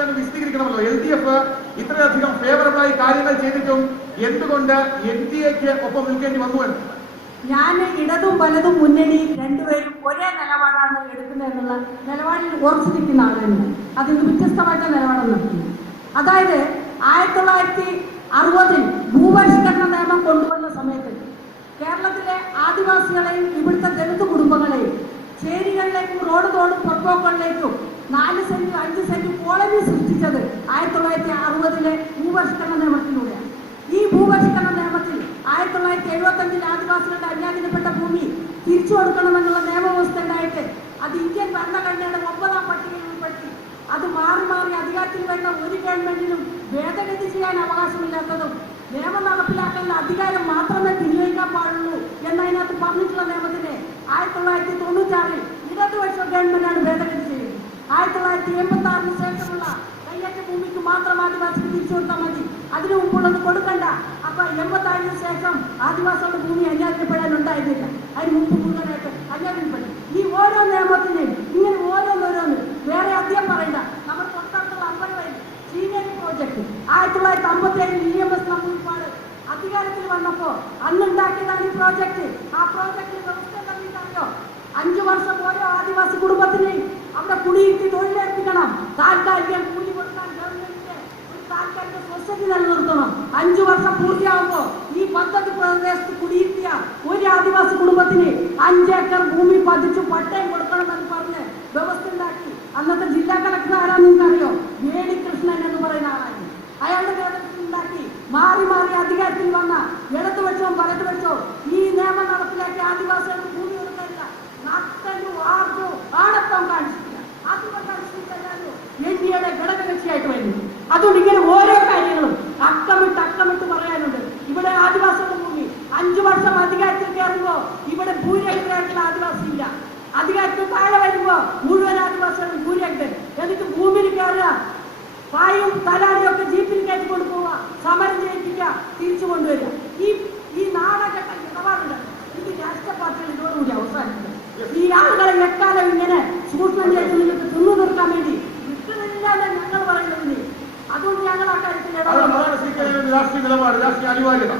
ഞാൻ വിശദീകരിക്കണമല്ലോ. LDF ഇത്രയധികം ഫേവറബിളായി കാര്യങ്ങൾ ചെയ്തിട്ടും എന്തുകൊണ്ട് NDAക്ക് ഒപ്പം നിൽക്കേണ്ടി വന്നു എന്ന്? ഞാൻ ഇടതും വലതും മുന്നണി രണ്ടുപേരും ഒരേ നിലപാടാണ് എടുക്കുന്നത് എന്നുള്ള നിലപാടിൽ ഉറച്ചു നിൽക്കുന്ന ആളുകളുണ്ട്. അതിന് വ്യത്യസ്തമായിട്ട് നിലപാടാണ് നടത്തുന്നത്. അതായത് 1960 ഭൂപരിഷ്കരണ നിയമം കൊണ്ടുവന്ന സമയത്ത് കേരളത്തിലെ ആദിവാസികളെയും ഇവിടുത്തെ ദളിത് കുടുംബങ്ങളെയും ചേരികളിലേക്കും റോഡ് തോടും പുറപ്പോക്കളിലേക്കും 4 സെന്റ് 5 സെന്റ് കോളനി സൃഷ്ടിച്ചത് 1960 ഭൂപരിഷ്കരണ നിയമത്തിലൂടെയാണ്. ഈ ഭൂപരിഷ്കരണ നിയമത്തിൽ 1975 ആദിവാസികളുടെ അന്യാധീനപ്പെട്ട ഭൂമി തിരിച്ചു കൊടുക്കണമെന്നുള്ള നിയമവ്യവസ്ഥ ഉണ്ടായിട്ട് അത് ഇന്ത്യൻ ഭരണഘടനയുടെ 9ാം പട്ടികയിൽ ഉൾപ്പെടുത്തി. അത് മാറി മാറി അധികാരത്തിൽ വരുന്ന ഒരു ഗവൺമെന്റിനും ഭേദഗതി ചെയ്യാൻ അവകാശമില്ലാത്തതും നിയമം നടപ്പിലാക്കാൻ അധികാരം മാത്രമേ വിനിയോഗിക്കാൻ പാടുള്ളൂ എന്നതിനകത്ത് പറഞ്ഞിട്ടുള്ള നിയമത്തിനെ 1996 ഇടതുപക്ഷ ഗവൺമെന്റാണ് ഭേദഗതി ചെയ്യുന്നത്. 1986 ശേഷമുള്ള കയ്യേറ്റ ഭൂമിക്ക് മാത്രം ആദിവാസിക്ക് തിരിച്ചു കൊടുത്താൽ മതി, അതിനു മുമ്പുള്ളത് കൊടുക്കണ്ട. അപ്പൊ 86 ശേഷം ആദിവാസികളുടെ ഭൂമി അന്യാധീനപ്പെടാൻ ഉണ്ടായിരുന്നില്ല. അതിന് മുമ്പ് മുഴുവനായിട്ട് അന്യാധീനപ്പെട്ടു. ഈ ഓരോ നിയമത്തിനെയും ഇങ്ങനെ ഓരോന്നോരോന്ന് വേറെ അധികം പറയണ്ട. നമ്മുടെ തൊട്ടടുത്തുള്ള Ambalavayal senior project 1957 EMS Namboodiripad അധികാരത്തിൽ വന്നപ്പോ അന്നുണ്ടാക്കിയതാണ് ഈ പ്രോജക്ട്. ആ പ്രോജക്റ്റിൽ വ്യവസ്ഥ അറിയോ? 5 വർഷം ഓരോ ആദിവാസി കുടുംബത്തിനെയും അവിടെ കുടിയിരുത്തി തൊഴിലേൽപ്പിക്കണം. താൽക്കാലിക കൂലി കൊടുക്കാൻ ഗവൺമെന്റിന്റെ ഒരു താൽക്കാലിക സൊസൈറ്റി നിലനിർത്തണം. 5 വർഷം പൂർത്തിയാകുമ്പോൾ ഈ പദ്ധതി പ്രദേശത്ത് കുടിയിരുത്തിയ ഒരു ആദിവാസി കുടുംബത്തിന് 5 ഏക്കർ ഭൂമി പതിച്ചു പട്ടയം കൊടുക്കണമെന്ന് പറഞ്ഞ് വ്യവസ്ഥ ഉണ്ടാക്കി. അന്നത്തെ ജില്ലാ കളക്ടർ ആരാന്ന് നിങ്ങൾക്കറിയോ? വേണികൃഷ്ണൻ എന്ന് പറയുന്ന ആളായിരുന്നു. അയാളുടെ നേതൃത്വത്തിൽ ഉണ്ടാക്കി മാറി മാറി അധികാരത്തിൽ വന്ന ഇടതുപക്ഷവും വലതുപക്ഷവും ഈ നിയമം നടപ്പിലാക്കി ആദിവാസികൾക്ക് ഭൂമി കൊടുക്കില്ല. നട്ടലും ആർക്കും ആണത്വം കാണിച്ചിട്ടില്ല. അതുകൊണ്ടാണ് NDAയുടെ ഘടകകക്ഷിയായിട്ട് വരുന്നത്. അതുകൊണ്ട് ഇങ്ങനെ ഓരോ കാര്യങ്ങളും അക്കമിട്ട് പറയാനുണ്ട്. ഇവിടെ ആദിവാസികളുടെ ഭൂമി 5 വർഷം അധികാരത്തിൽ കയറുമ്പോ ഇവിടെ ഭൂരഹിതരായിട്ടുള്ള ആദിവാസി ഇല്ല. അധികാരത്തിൽ താഴെ വരുമ്പോ മുഴുവൻ ആദിവാസികളും ഭൂരഹിതൻ. എന്നിട്ട് ഭൂമിയിൽ കയറുക, പായും തലാടിയും ഒക്കെ ജീപ്പിൽ കയറ്റിക്കൊണ്ട് പോവുക, സമരം ചെയ്യിപ്പിക്കുക, തിരിച്ചു കൊണ്ടുവരിക. ഈ നാടകഘട്ട ഇടപാടുണ്ട്. ഇത് രാഷ്ട്രീയ പാർട്ടികൾ ഇതോടുകൂടി അവസാനിക്കുക. ഈ ആളുകളെ എക്കാലം ഇങ്ങനെ ചൂഷണം ചെയ്ത് നിങ്ങൾക്ക് തിന്നു തീർക്കാൻ വേണ്ടി വിട്ടുന്നില്ലാതെ ഞങ്ങൾ പറയുന്നത്. അതുകൊണ്ട് ഞങ്ങൾ ആ കാര്യത്തിൽ രാഷ്ട്രീയ നിലപാട്, രാഷ്ട്രീയ അനിവാര്യത